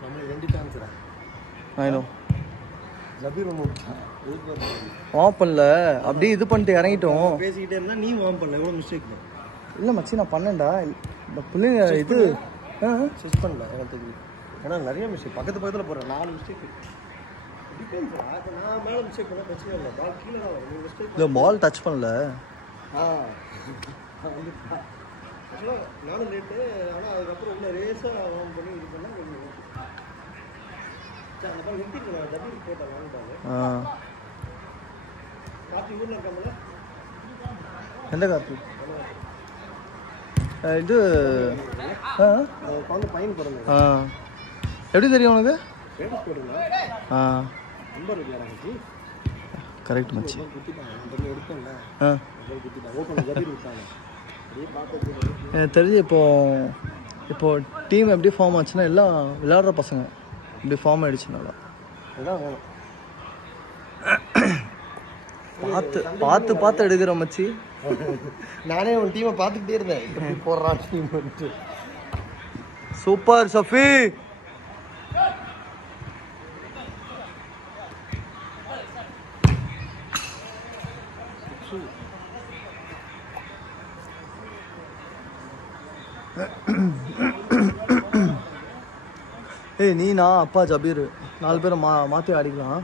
நம்மளுக்கு 2 சான்ஸ்டா. I know. Jabir ஒன்று warm பண்ணல, அப்படியே இது பண்ணிட்டு இறங்கிட்டோம். பேசிக்கிட்டே இருந்தா நீ வார்ம் பண்ணல, எவ்வளோ மிஸ்டேக் தான். இல்லை மச்சி நான் பண்ணேன்டா. இந்த பிள்ளைங்க இது செஸ் பண்ணல எனக்கு தெரியும். ஏன்னா நிறைய மிஸ்டேக் பக்கத்தில் போகிறேன். 4 மிஸ்டேக் நான் மேலே மிஸ்டேக் பண்ண பிரச்சனை இல்லை. பால் கீழே தான் வரும். மிஸ்டேக் இல்லை பால் டச் பண்ணல. நானும் லேட்டு. ஆனால் அதுக்கப்புறம் உள்ள ரேஸாக வார்ம் பண்ணி இது பண்ணால் கொஞ்சம் அந்த பால் நிறுத்திக்கலாம். டபுள் போட்டேன் வாங்கிட்டாங்க. காப்பி ஊரில் இருக்காமல. எந்த காப்பி? இது குழந்தை பையன் பிறந்த. எப்படி தெரியும் உனக்கு? நம்பர் இருக்காங்க. கரெக்ட் மச்சி. எடுப்பேன்ல எனக்கு தெரிஞ்சு இப்போ டீம் எப்படி ஃபார்ம் ஆச்சுன்னா எல்லாம் விளையாடுற பசங்க இப்படி ஃபார்ம் ஆகிடுச்சுனால பார்த்து எடுக்கிற மச்சி. நானே உன் டீமை பார்த்துக்கிட்டே இருந்தேன். எப்படி போடுறான் டீம் வந்துட்டு. சூப்பர் சஃபி. ஏய் நீ நான் அப்பா ஜபீர் 4 பேரை மாற்றி ஆடிக்கலாம்.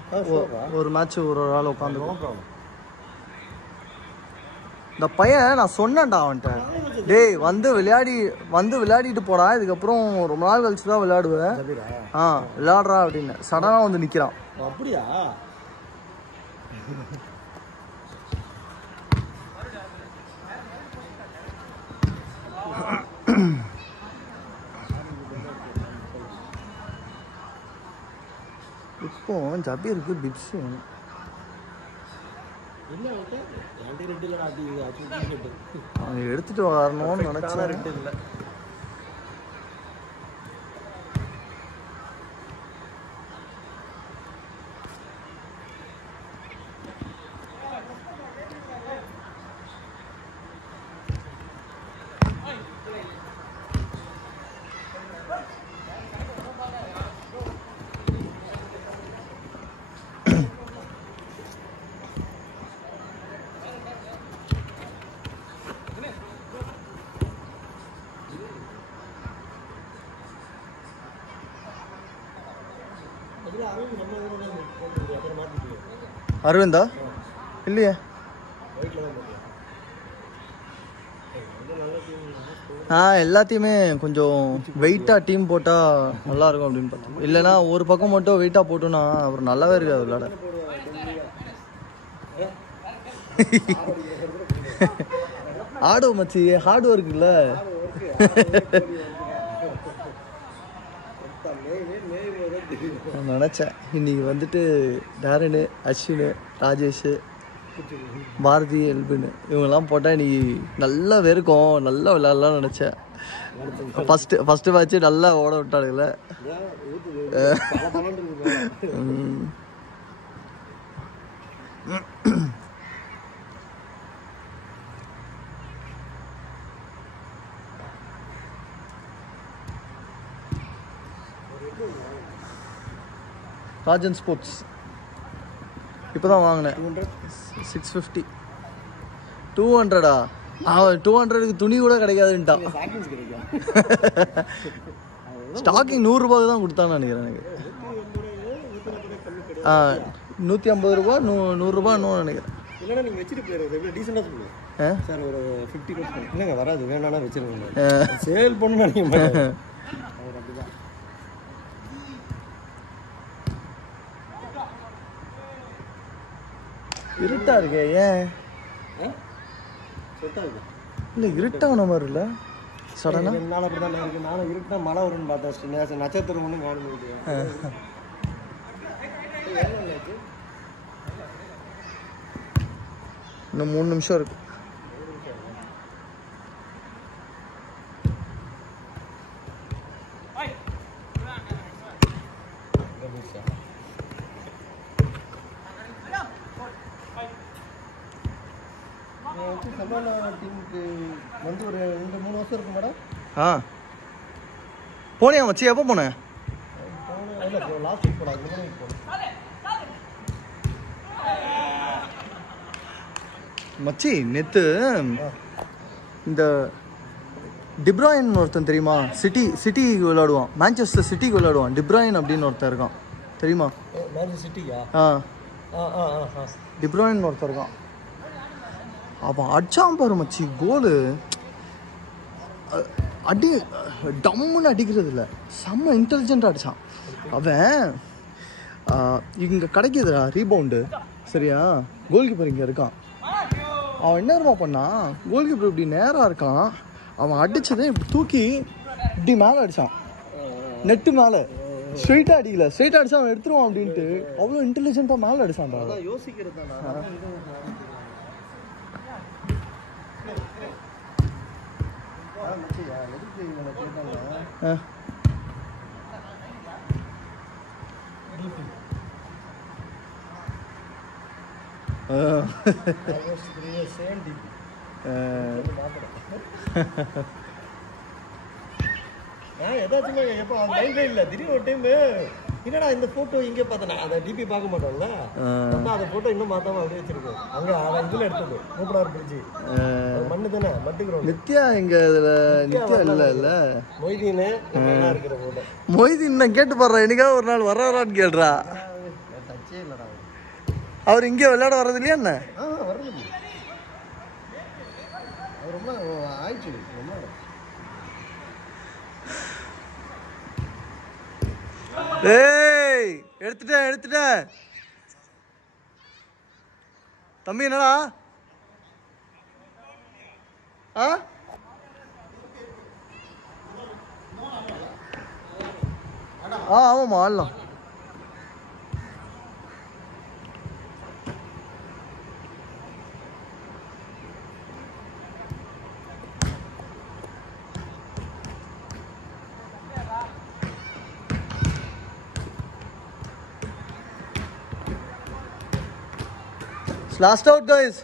ஒரு மேட்ச் ஒரு ஆள் உட்காந்துருக்கோம். இந்த பையன் நான் சொன்னேன்டா அவன்கிட்ட, டேய் வந்து விளையாடிட்டு போடா, இதுக்கப்புறம் ரொம்ப நாள் கழிச்சு தான் விளையாடுவேன், விளையாடுறா அப்படின்னு. சடனாக வந்து நிற்கிறான். அப்படியா? இப்போ ஜபீருக்கு பிப்ஸ் எடுத்துட்டு வரணும்னு நினைச்சா ரெட்டு இல்லை. அரவிந்தா இல்லையே. எல்லாத்தையுமே கொஞ்சம் வெயிட்டாக டீம் போட்டால் நல்லாயிருக்கும் அப்படின்னு பார்த்தோம். இல்லைன்னா ஒரு பக்கம் மட்டும் வெயிட்டாக போட்டோன்னா அப்புறம் நல்லாவே இருக்காது விளையாட. ஆடும் மச்சி, ஹார்ட் ஒர்க் இல்லை. நினச்சேன் இன்னைக்கு வந்துட்டு டேரனு, அஸ்வினு, ராஜேஷ், பாரதி, எல்பின்னு இவங்கெல்லாம் போட்டால் இன்னைக்கு நல்லா வெறுக்கும், நல்லா விளையாடலாம்னு நினச்சேன். ஃபஸ்ட்டு மேட்ச்சு நல்லா ஓட விட்டானுங்கள. ராஜன் ஸ்போர்ட்ஸ் இப்போ தான் வாங்கினேன். 650. 200 200க்கு துணி கூட கிடைக்காதுன்ட்டான். ஸ்டாக்கிங் 100 ரூபாய்க்கு தான் கொடுத்தான்னு நினைக்கிறேன். எனக்கு 150 ரூபா 100 ரூபா இன்னும் நினைக்கிறேன். இல்லைன்னா நீங்கள் வச்சுட்டு போயிடுறது டீசெண்டாக சொல்லுங்கள் சார். ஒரு 50 கொடுத்து இல்லைங்க வராது, வேணான்னா வச்சுருங்க. சேல் பண்ணு நினைக்க இருட்டா இருக்கே. ஏன் இல்லை இருட்டான மாதிரி இல்லை சடனாக? என்னால் அப்படி தான் இருக்குது. நானும் இருட்டா மழை வரும்னு பார்த்தேன். நட்சத்திரம் ஒன்றும் காண முடியாது. இன்னும் 3 நிமிஷம் இருக்கு. சமாள டீமுக்கு வந்து ஒரு 2-3 வருஷம் இருக்கு ஆ போனியா மச்சி? எப்போ போனேன்? லாஸ்ட் வீக் போனேன். அதுக்கு வீக் போனேன் மச்சி. நேற்று இந்த டிப்ராயின் ஒருத்தன் தெரியுமா? சிட்டி விளையாடுவான், மான்செஸ்டர் சிட்டிக்கு விளையாடுவான். டிப்ராயின் அப்படின்னு ஒருத்தன் இருக்கான் தெரியுமா? சிட்டியா? டிப்ராயின் ஒருத்தர் இருக்கான். அவன் அடிச்சான் பாரு மச்சி கோலு. அடி டம்முன்னு அடிக்கிறது இல்லை, செம்ம இன்டெலிஜென்ட்டாக அடித்தான் அவன். இங்கே கிடைக்கிதுடா ரீபவுண்டு, சரியா? கோல் கீப்பர் இங்கே இருக்கான். அவன் என்ன இருமா பண்ணான், கோல் கீப்பர் இப்படி நேராக இருக்கான். அவன் அடித்ததே இப்படி தூக்கி இப்படி மேலே அடித்தான், நெட்டு மேலே. ஸ்ட்ரெயிட்டாக அடிக்கல, ஸ்ட்ரெயிட்டாக அடிச்சா அவன் எடுத்துருவான் அப்படின்ட்டு அவ்வளோ இன்டெலிஜென்ட்டாக மேலே அடிச்சான்டா. யோசிக்கிறது ஏதாச்சும் எப்போ இல்லை. திடீர்னு ஒரு டைம் என்னடா இந்த போட்டோ இங்கே பார்த்தேன், அதை டிபி பார்க்க மாட்டோம்ல, அந்த போட்டோ இன்னும் மாத்தாம அப்படியே வச்சிருக்கோம். அங்கே இதில் எடுத்தது மூப்பனார் பிரிட்ஜு மண்ணு தானே, மட்டுக்கிறோம். நித்யா இங்கே இதில் நித்யா இல்லை மொய்தீன் இருக்கிற போட்டோ. மொய்தீன் நான் கேட்டு பாடுறேன், என்னைக்காவது ஒரு நாள் வர்றாரான்னு கேள்றா. டச்சே இல்லைடா அவர் இங்கே விளையாட வர்றது இல்லையா என்ன? வர்றது இல்லை. அவர் ரொம்ப ஆயிடுச்சு, ரொம்ப. ஏய் எடுத்துட்டேன் தம்பி. என்னடா? ஆமாம்மா ஆடலாம். Last out, guys.